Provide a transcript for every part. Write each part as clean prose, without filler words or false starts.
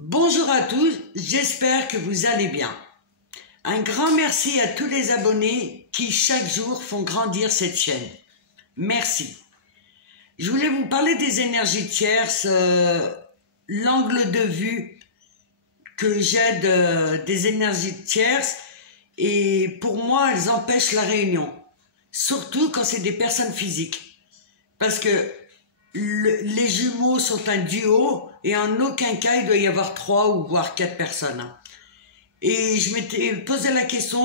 Bonjour à tous, j'espère que vous allez bien. Un grand merci à tous les abonnés qui chaque jour font grandir cette chaîne. Merci. Je voulais vous parler des énergies tierces, l'angle de vue que j'ai des énergies tierces, et pour moi elles empêchent la réunion, surtout quand c'est des personnes physiques, parce que les jumeaux sont un duo et en aucun cas il doit y avoir 3 ou voire 4 personnes. Et je m'étais posé la question,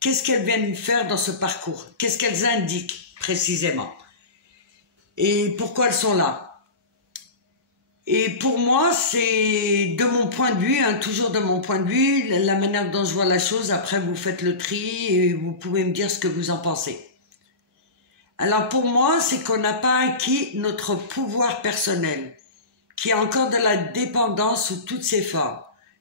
qu'est-ce qu'elles viennent faire dans ce parcours? Qu'est-ce qu'elles indiquent précisément? Et pourquoi elles sont là? Et pour moi, c'est de mon point de vue, toujours de mon point de vue, la manière dont je vois la chose. Après, vous faites le tri et vous pouvez me dire ce que vous en pensez. Alors pour moi, c'est qu'on n'a pas acquis notre pouvoir personnel, qu'il y a encore de la dépendance sous toutes ses formes,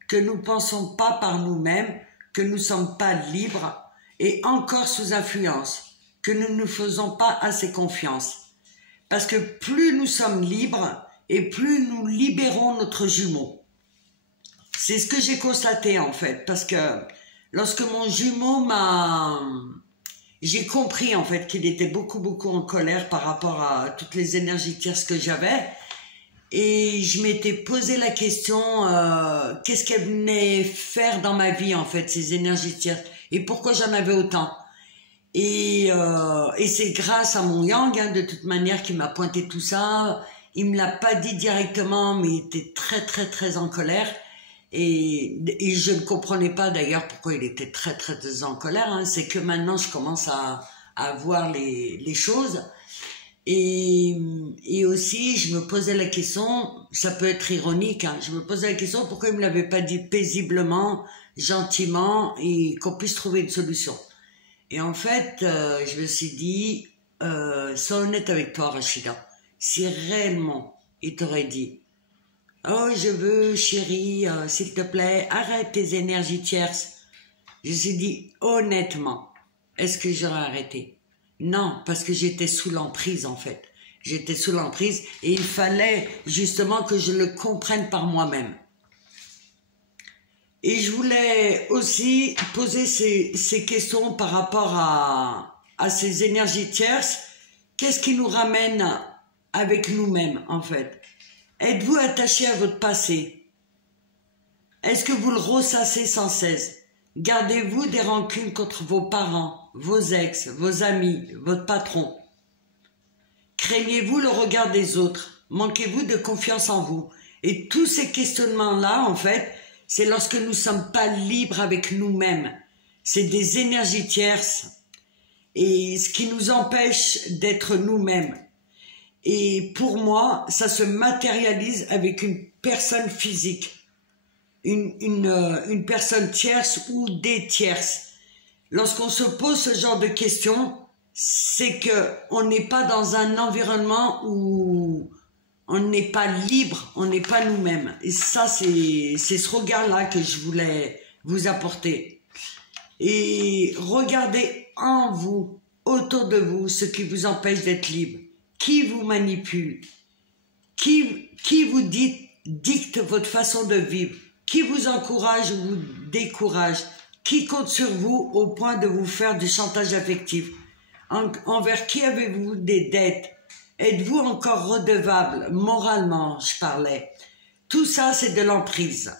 que nous ne pensons pas par nous-mêmes, que nous ne sommes pas libres et encore sous influence, que nous ne nous faisons pas assez confiance. Parce que plus nous sommes libres et plus nous libérons notre jumeau. C'est ce que j'ai constaté en fait, parce que lorsque mon jumeau j'ai compris en fait qu'il était beaucoup en colère par rapport à toutes les énergies tierces que j'avais, et je m'étais posé la question, qu'est-ce qu'elle venait faire dans ma vie en fait, ces énergies tierces, et pourquoi j'en avais autant. Et c'est grâce à mon yang, de toute manière, qui m'a pointé tout ça. Il me l'a pas dit directement, mais il était très en colère. Et je ne comprenais pas d'ailleurs pourquoi il était très en colère. C'est que maintenant je commence à voir les choses. Et aussi, je me posais la question, ça peut être ironique, je me posais la question pourquoi il me l'avait pas dit paisiblement, gentiment, et qu'on puisse trouver une solution. Et en fait, je me suis dit, sois honnête avec toi, Rachida. Si réellement il t'aurait dit, oh je veux chérie, s'il te plaît, arrête tes énergies tierces. Je me suis dit, honnêtement, est-ce que j'aurais arrêté? Non, parce que j'étais sous l'emprise en fait. J'étais sous l'emprise et il fallait justement que je le comprenne par moi-même. Et je voulais aussi poser ces questions par rapport à ces énergies tierces. Qu'est-ce qui nous ramène avec nous-mêmes, en fait? Êtes-vous attaché à votre passé? Est-ce que vous le ressassez sans cesse? Gardez-vous des rancunes contre vos parents, vos ex, vos amis, votre patron? Craignez-vous le regard des autres? Manquez-vous de confiance en vous? Et tous ces questionnements-là, en fait, c'est lorsque nous ne sommes pas libres avec nous-mêmes. C'est des énergies tierces. Et ce qui nous empêche d'être nous-mêmes. Et pour moi, ça se matérialise avec une personne physique. Une personne tierce ou des tierces. Lorsqu'on se pose ce genre de questions, c'est qu'on n'est pas dans un environnement où on n'est pas libre, on n'est pas nous-mêmes. Et ça, c'est ce regard-là que je voulais vous apporter. Et regardez en vous, autour de vous, ce qui vous empêche d'être libre. Qui vous manipule? Qui vous dicte votre façon de vivre? Qui vous encourage ou vous décourage? Qui compte sur vous au point de vous faire du chantage affectif? Envers qui avez-vous des dettes? Êtes-vous encore redevable moralement, je parlais? Tout ça, c'est de l'emprise.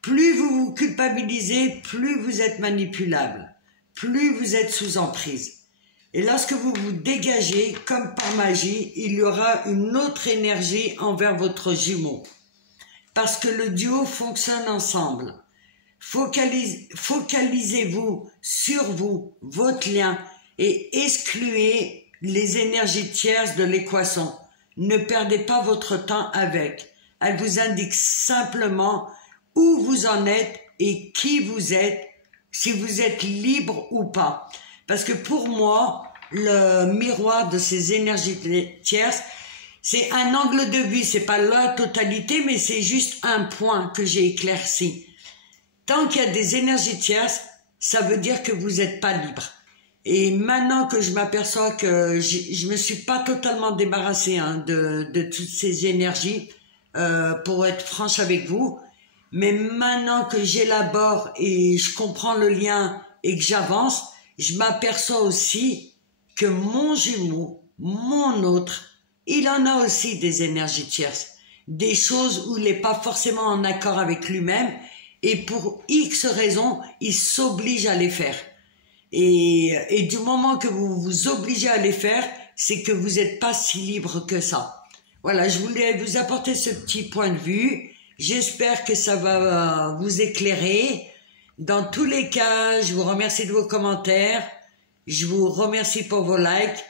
Plus vous vous culpabilisez, plus vous êtes manipulable, plus vous êtes sous emprise. Et lorsque vous vous dégagez, comme par magie, il y aura une autre énergie envers votre jumeau. Parce que le duo fonctionne ensemble. Focalisez-vous sur vous, votre lien, et excluez les énergies tierces de l'équation. Ne perdez pas votre temps avec. Elle vous indique simplement où vous en êtes et qui vous êtes, si vous êtes libre ou pas. Parce que pour moi, le miroir de ces énergies tierces, c'est un angle de vue, c'est pas la totalité, mais c'est juste un point que j'ai éclairci. Tant qu'il y a des énergies tierces, ça veut dire que vous n'êtes pas libre. Et maintenant que je m'aperçois que je me suis pas totalement débarrassée de toutes ces énergies, pour être franche avec vous. Mais maintenant que j'élabore et je comprends le lien et que j'avance, je m'aperçois aussi que mon jumeau, mon autre, il en a aussi des énergies tierces, des choses où il n'est pas forcément en accord avec lui-même et pour X raisons, il s'oblige à les faire. Et du moment que vous vous obligez à les faire, c'est que vous n'êtes pas si libre que ça. Voilà, je voulais vous apporter ce petit point de vue. J'espère que ça va vous éclairer. Dans tous les cas, je vous remercie de vos commentaires. Je vous remercie pour vos likes.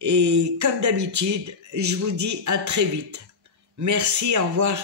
Et comme d'habitude, je vous dis à très vite. Merci, au revoir.